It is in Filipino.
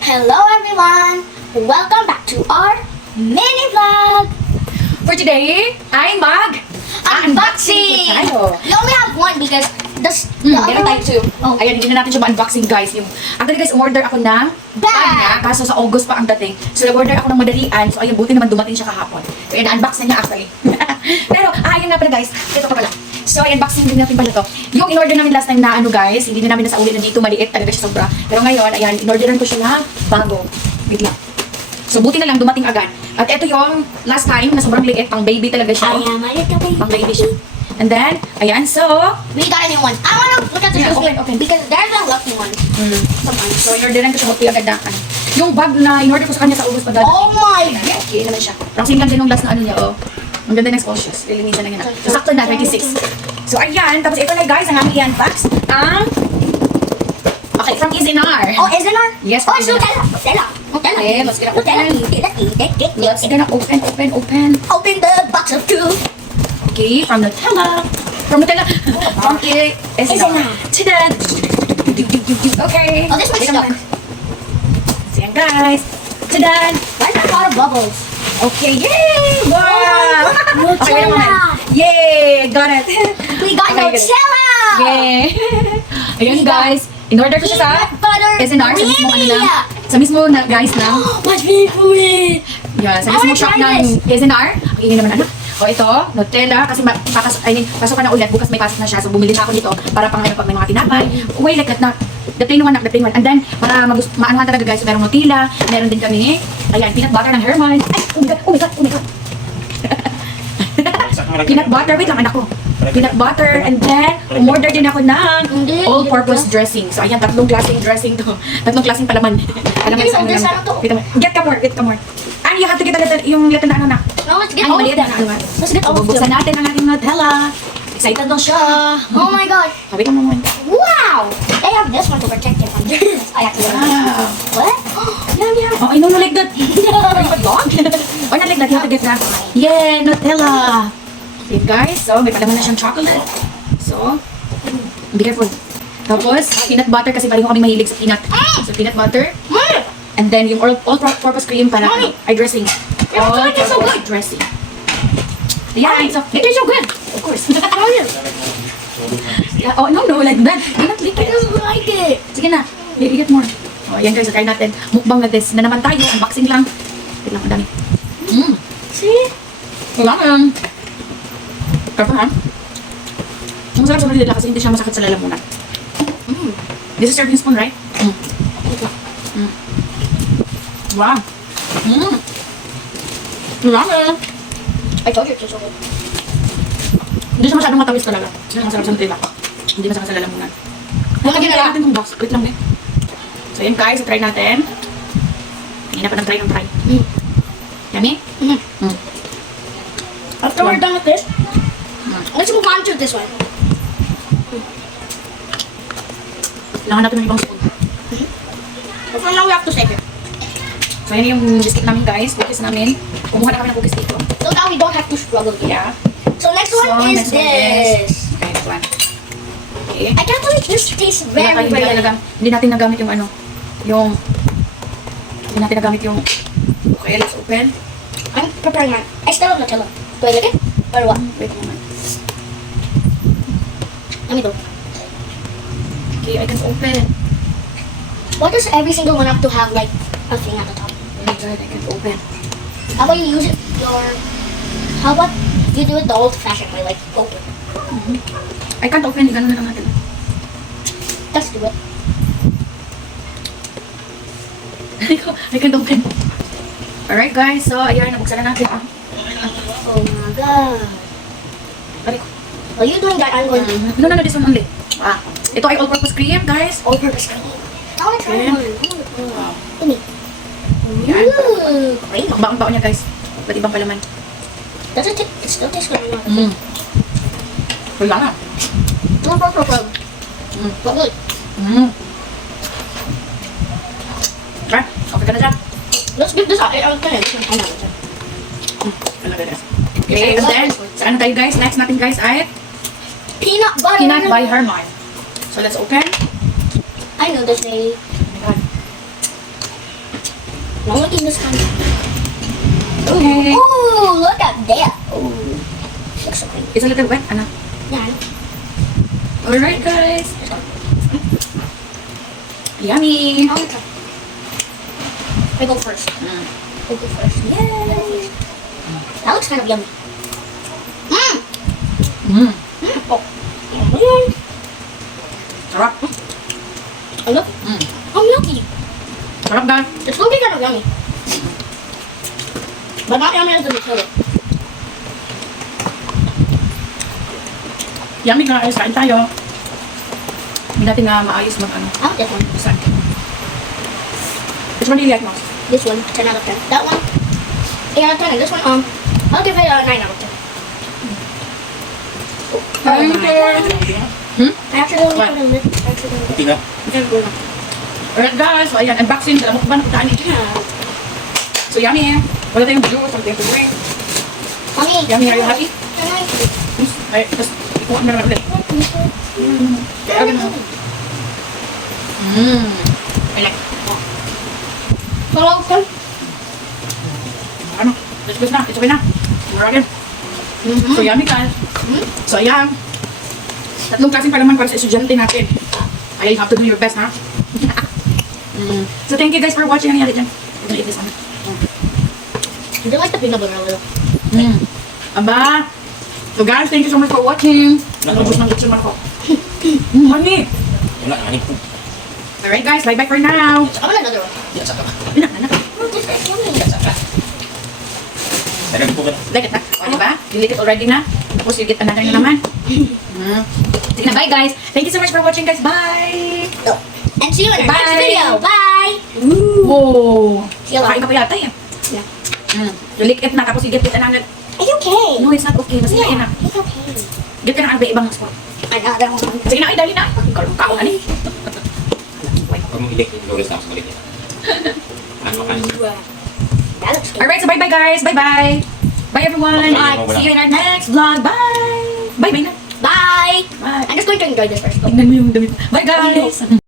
Hello everyone! Welcome back to our mini vlog! For today, ay Unboxing! tayo. We only have one because the Meron tayo two. Oh. Ayan, hindi na natin siya ma-unboxing guys. Actually guys, umorder ako ng bag niya, kaso sa August pa ang dating. So nag-order ako ng madalian. So ayun, buti naman dumating siya kahapon. So ayun, na-unbox na niya actually. Pero, ayun nga pala guys, ito pa pala. So ayun, unboxing din natin pala to. Yung in-order namin last time na ano guys, hindi na namin nasauli na dito, maliit talaga siya sobra. Pero ngayon, ayan, in-orderan ko siya na bago. Bigla. So buti na lang dumating agad. At ito yung last time na sobrang liit, pang baby talaga siya. Pang baby siya. And then, ayan, so... We got a new one. I wanna look at the Yeah, shoes open. because there's a lucky one. So, in-orderan ko siya magpili agad na. Yung bag na in-order ko sa kanya sa August pa dati. Oh my god! Okay naman siya. Parang same lang din yung last na ano niya, oh. Ang ganda ng shoes. Lilinisan na niya na. So, sakto na, 36. So, ayan. Tapos ito na guys, ang aming i-unbox. Okay, from Izinar. Oh, is it our? Yes, Oh, from it's Izinar. Nutella. Nutella. Okay, let's get it Nutella. open. Let's get it open. Open the box of two. Okay, from Nutella. From Izinar. Tada! Okay. Oh, this one's Wait stuck. naman. So, yan guys. Tada! Why is there a lot of bubbles? Okay, yay! Wow! Nutella. Okay, wait naman. Yay! Got it! We got Okay, Nutella! Yay! Ayun guys, in-order ko siya sa Peanut butter SNR, sa mismo ano really? na, sa mismo na guys na, My favorite! yan, sa I mismo wanna shop try ng SNR. Ingin naman anak. O ito, Nutella, kasi pasok ka na ulit, bukas may pasok na siya, so bumili na ako nito para pang ano, pag may mga tinapay. Wait, like that na. The plain one. And then, para maanuhan talaga guys, merong Nutella, meron din kami, ayan, peanut butter ng Herman. Ay, oh my god. Peanut butter, wait lang anak ko. Peanut butter, and then, umorder din ako ng all-purpose dressing. So, ayan, tatlong klaseng dressing to. Tatlong klaseng palaman. Palaman sa ano naman to. Wait a minute. Get ka more. And you have to get yung little na ano na. No, let's get Ay, all of maliit na them. ano. Let's get all of Bubuksan them. natin ang ating Nutella. Excited daw siya. Oh my god. Sabi ka naman. Wow! They have this one to protect it from germs. I have to Wow. What? Yum. Oh, I know, no like that. Are you a dog? Or not like that, you have to get that. Yeah, Nutella. Okay, guys. So, may palaman na siyang chocolate. So, be careful. Tapos, peanut butter kasi pareho kami mahilig sa peanut. So, peanut butter. And then, yung all-purpose cream para Mommy. ay dressing. Yeah, but it's so All-purpose dressing. Yeah, so, it is so good. Of course. Yeah, oh, no, like that. Do not lick I it. don't like it. Sige na, maybe get more. Oh, ayan guys, try natin. Mukbang na this. Na naman tayo, unboxing lang. Wait lang, ang dami. See? Wala lang. Karpa ha? Ang masarap sa nila kasi hindi siya masakit sa lalamunan. This is serving spoon, right? Wow. Wala lang. I told you it's so good. Hindi siya masyadong matawis talaga. Siya masarap sa nila. Hindi masakit sa lalamunan. Lagyan na lang. natin itong box. Wait lang eh. So yun guys, try natin. Hindi na pa nag-try ng try. Yummy? After we're done with this, let's move on to this one. Kailangan natin ng ibang spoon. But for now, we have to save it. So yun yung biscuit namin guys, cookies namin. Kumuha na kami ng cookies dito. So now we don't have to struggle here. Yeah. So next one is next one this. Okay, next one. Okay. I can't believe this tastes very, very Hindi natin nagamit yung ano, hindi natin nagamit yung, okay, let's open. I'm preparing mine. I still have Nutella. Do I lick it? Or what? Wait a moment. Let me go. Okay, I can open. Why does every single one have to have like a thing at the top? Oh my god, I can open. How about you use it how about you do it the old-fashioned way, like open? I can't open, ganun na lang natin. Let's do it. I can't open. Alright guys, so ayan, nabuksan na natin. Oh my god. Aray ko. While you doing that, I'm going to No, this one only. Ito ay all-purpose cream, guys. all-purpose cream. I want to try Okay. one. I wanna try one. Give me. Yan. Ooh, great. Ang baon niya, guys. Ba't ibang palaman? Does it still tastes good or not? Wala na. But good. Okay, okay ka na dyan. Let's give this a pineapple. Okay, and then, saan tayo guys? Next natin guys ay Peanut butter. Peanut by Herman. So let's open. I know this name. Oh my god. I'm looking this time. Okay. Ooh, look at that. Ooh. Looks so clean. It's a little wet, ano? Yeah. Alright, guys. Yummy. I'll try. I go first. Mm. I go first. Yay. That looks kind of yummy. Mmm. Mm. Oh. Mm. Sarap. Oh, look. Mm. Oh, milky. Sarap, guys. It's looking kind of yummy. But not yummy as the Nutella. Yummy, guys. Kain tayo. Hindi natin na maayos mag-ano. I like this one. Saan? Which one do you like most? This one, 10 out of 10. That one, 8 out of 10. And this one, I'll give it a 9 out of 10. Thank you. Hmm? I actually What? put a lip. I actually Puti na. Alright, guys. So, ayan. Unboxing. Dala mo ba na puntaan eh? So, yummy. Wala tayong juice. Wala tayong drink. Mommy. Yummy. Are you happy? Can I? Ay, tapos, ikuha na naman ulit. Mmm. I like. Hello, sir. Ano? Let's na. It's okay na. We're again. Mm-hmm. So, yummy, guys. So, ayan. Tatlong klaseng palaman para sa estudyante natin. I have to do your best, ha? So, thank you guys for watching. Ano nangyari dyan? I'm gonna eat this one. Do you like the peanut butter a little? Aba. So, guys, thank you so much for watching. Nalubos ng gusto man ako. Honey. Wala, hanip ko. Alright, guys. Bye-bye for now. I want another one. Yan, saka. Anak, anak. Oh, this is yummy. Yan, saka. Dagan po ka na. Like it na. O, diba? You like it already na. Tapos, you get another na naman. Sige na, bye, guys. Thank you so much for watching, guys. Bye. Oh. And see you in our Bye. next video. Bye. Whoa. See you Kain later. ka pa yata eh. Yeah. You lick it na, tapos you get it another. Are you okay? No, it's not okay. Mas Yeah, na. it's okay. Get ka na ang ibang spot. Another one. Sige na, ay, dali na. Kaon na ni. Huwag mong ilik yung lores na ako sa malit. Ano makain? That looks good. Alright, so bye-bye, guys. Bye-bye. Bye, everyone. Bye. See you in our next vlog. Bye. Bye-bye na. Bye. Bye. I'm just going to enjoy this first. Tingnan mo yung damit. Bye, guys.